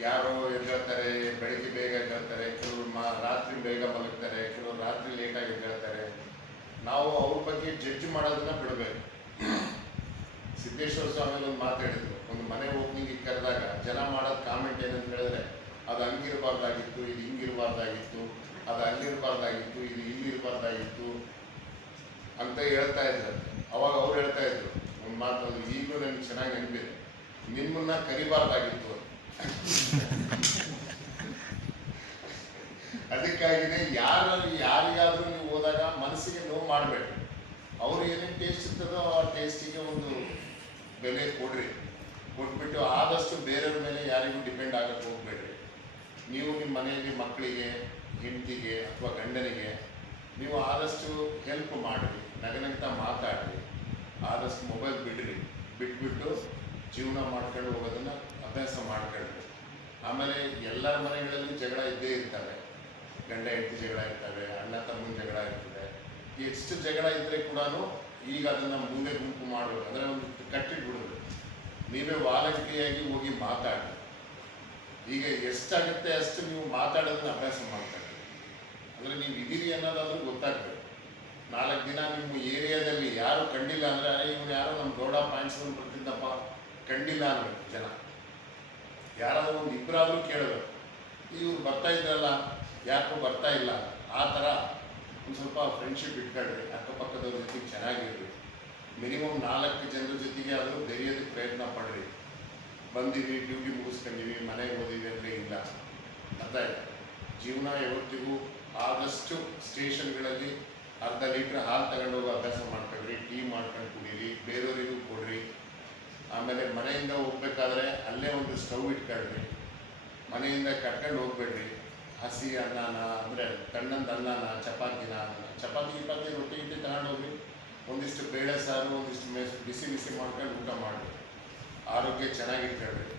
ಯಾರೋ ಎದ್ದೇಳ್ತಾರೆ, ಬೆಳಿಗ್ಗೆ ಬೇಗ ಎದ್ದೇಳ್ತಾರೆ, ಕೆಲವರು ಮಾ, ರಾತ್ರಿ ಬೇಗ ಮಲಗ್ತಾರೆ, ಕೆಲವರು ರಾತ್ರಿ ಲೇಟಾಗಿ ಎದ್ದೇಳ್ತಾರೆ. ನಾವು ಅವ್ರ ಬಗ್ಗೆ ಜಡ್ಜ್ ಮಾಡೋದನ್ನ ಬಿಡಬೇಕು. ಸಿದ್ದೇಶ್ವರ ಸ್ವಾಮಿ ಒಂದು ಮಾತಾಡಿದ್ರು ಒಂದು ಮನೆ ಓಪನಿಂಗ್ ಕರೆದಾಗ ಜನ ಮಾಡೋದು ಕಾಮೆಂಟ್ ಏನಂತ ಹೇಳಿದ್ರೆ, ಅದು ಹಂಗಿರಬಾರ್ದಾಗಿತ್ತು, ಇದು ಹಿಂಗಿರಬಾರ್ದಾಗಿತ್ತು, ಅದು ಅಲ್ಲಿರಬಾರ್ದಾಗಿತ್ತು, ಇದು ಇಲ್ಲಿರಬಾರ್ದಾಗಿತ್ತು ಅಂತ ಹೇಳ್ತಾ ಇದ್ರು. ಅವಾಗ ಅವ್ರು ಹೇಳ್ತಾ ಇದ್ರು ಒಂದು ಮಾತು ಈಗಲೂ ನನಗೆ ಚೆನ್ನಾಗಿ ನೆನಪಿದೆ. ನಿಮ್ಮನ್ನ ಕರಿಬಾರ್ದಾಗಿತ್ತು ಅದಕ್ಕಾಗಿನೇ ಯಾರು ಯಾರಿಗಾದರೂ ನೀವು ಹೋದಾಗ ಮನಸ್ಸಿಗೆ ನೋವು ಮಾಡಬೇಡಿ ಅವ್ರು ಏನೇನು ಟೇಸ್ಟ್ ಇರ್ತದೋ ಆ ಟೇಸ್ಟಿಗೆ ಒಂದು ಬೆಲೆ ಕೊಡ್ರಿ. ಕೊಟ್ಬಿಟ್ಟು ಆದಷ್ಟು ಬೇರೆಯವ್ರ ಮೇಲೆ ಯಾರಿಗೂ ಡಿಪೆಂಡ್ ಆಗಕ್ಕೆ ಹೋಗ್ಬೇಡ್ರಿ. ನೀವು ನಿಮ್ಮ ಮನೆಯಲ್ಲಿ ಮಕ್ಕಳಿಗೆ, ಹೆಂಡತಿಗೆ ಅಥವಾ ಗಂಡನಿಗೆ ನೀವು ಆದಷ್ಟು ಹೆಲ್ಪ್ ಮಾಡಿರಿ ನಗನಂತ ಮಾತಾಡ್ರಿ. ಆದಷ್ಟು ಮೊಬೈಲ್ ಬಿಡ್ರಿ. ಬಿಟ್ಬಿಟ್ಟು ಜೀವನ ಮಾಡ್ಕೊಂಡು ಹೋಗೋದನ್ನ ಅಭ್ಯಾಸ ಮಾಡ್ಕೊಳ್ರಿ. ಆಮೇಲೆ ಎಲ್ಲರ ಮನೆಗಳಲ್ಲಿ ಜಗಳ ಇದ್ದೇ ಇರ್ತವೆ. ಗಂಡ ಹೆಂಡತಿ ಜಗಳ ಇರ್ತವೆ, ಅಣ್ಣ ತಮ್ಮನ ಜಗಳ ಇರ್ತದೆ. ಎಷ್ಟು ಜಗಳ ಇದ್ರೆ ಕೂಡ ಈಗ ಅದನ್ನ ಮುಂದೆ ಗುಂಪು ಮಾಡೋದು, ಅಂದ್ರೆ ಒಂದು ಕಟ್ಟಿಟ್ಬಿಡೋದು. ನೀವೇ ವಾಲಂಟಿಯಾಗಿ ಹೋಗಿ ಮಾತಾಡಿ ಈಗ ಎಷ್ಟಾಗುತ್ತೆ ಅಷ್ಟು ನೀವು ಮಾತಾಡೋದನ್ನ ಅಭ್ಯಾಸ ಮಾಡ್ತಾರೆ. ಅಂದ್ರೆ ನೀವು ಇದೀರಿ ಅನ್ನೋದಾದ್ರೂ ಗೊತ್ತಾಗ್ಬೇಕು ನಾಲ್ಕು ದಿನ ನಿಮ್ಮ ಏರಿಯಾದಲ್ಲಿ ಯಾರು ಕಂಡಿಲ್ಲ ಅಂದ್ರೆ ಇವನು ಯಾರೋ ನಮ್ಮ ದೊಡ್ಡ ಪಾಯಿಂಟ್ಸ್ ಬರ್ತಿದ್ದಪ್ಪ ಕಂಡಿಲ್ಲ ಅಂದ್ರೆ ಜನ. ಯಾರಾದರೂ ಒಂದು ಇಬ್ಬರಾದರೂ ಕೇಳಬೇಕು. ಇವ್ರು ಬರ್ತಾ ಇದ್ರಲ್ಲ ಯಾಕೋ ಬರ್ತಾ ಇಲ್ಲ, ಆ ಥರ ಒಂದು ಸ್ವಲ್ಪ ಫ್ರೆಂಡ್ಶಿಪ್ ಇಟ್ಕೊಳ್ರಿ, ಅಕ್ಕಪಕ್ಕದವ್ರ ಜೊತೆ ಚೆನ್ನಾಗಿರ್ರಿ. ಮಿನಿಮಮ್ ನಾಲ್ಕು ಜನರ ಜೊತೆಗೆ ಆದರೂ ಬೆರೆಯೋದಕ್ಕೆ ಪ್ರಯತ್ನ ಪಡ್ರಿ. ಬಂದೀವಿ ಡ್ಯೂಟಿ ಮುಗಿಸ್ಕೊಂಡಿವಿ, ಮನೆಗೆ ಹೋದಿವಿ ಅಂದರೆ ಇಲ್ಲ. ಅರ್ಥ ಆಯ್ತು? ಜೀವನ ಯಾವತ್ತಿಗೂ ಆದಷ್ಟು ಸ್ಟೇಷನ್ಗಳಲ್ಲಿ ಅರ್ಧ ಲೀಟ್ರ್ ಹಾಲು ತಗೊಂಡು ಹೋಗಿ ಅಭ್ಯಾಸ ಮಾಡ್ಕೊಳ್ರಿ, ಟೀ ಮಾಡ್ಕೊಂಡು ಕುಡೀರಿ, ಬೇರೆಯವರಿಗೂ ಕೊಡ್ರಿ. ಆಮೇಲೆ ಮನೆಯಿಂದ ಹೋಗ್ಬೇಕಾದ್ರೆ ಅಲ್ಲೇ ಒಂದು ಸ್ಟವ್ ಇಟ್ಕೊಳ್ರಿ. ಮನೆಯಿಂದ ಕಟ್ಕೊಂಡು ಹೋಗ್ಬೇಡ್ರಿ. ಹಸಿ ಅನ್ನನ, ಅಂದರೆ ತಣ್ಣಂದು ಅನ್ನನ, ಚಪಾತಿನ ಚಪಾತಿ ಗಿಪಾತಿ ರೊಟ್ಟಿ ಗಿಟ್ಟಿ ತಗೊಂಡು ಹೋಗ್ರಿ ಒಂದಿಷ್ಟು ಬೇಳೆ ಸಾರು, ಒಂದಿಷ್ಟು ಬಿಸಿ ಬಿಸಿ ಮಾಡ್ಕೊಂಡು ಊಟ ಮಾಡಿ ಆರೋಗ್ಯ ಚೆನ್ನಾಗಿಟ್ಕೊಳ್ರಿ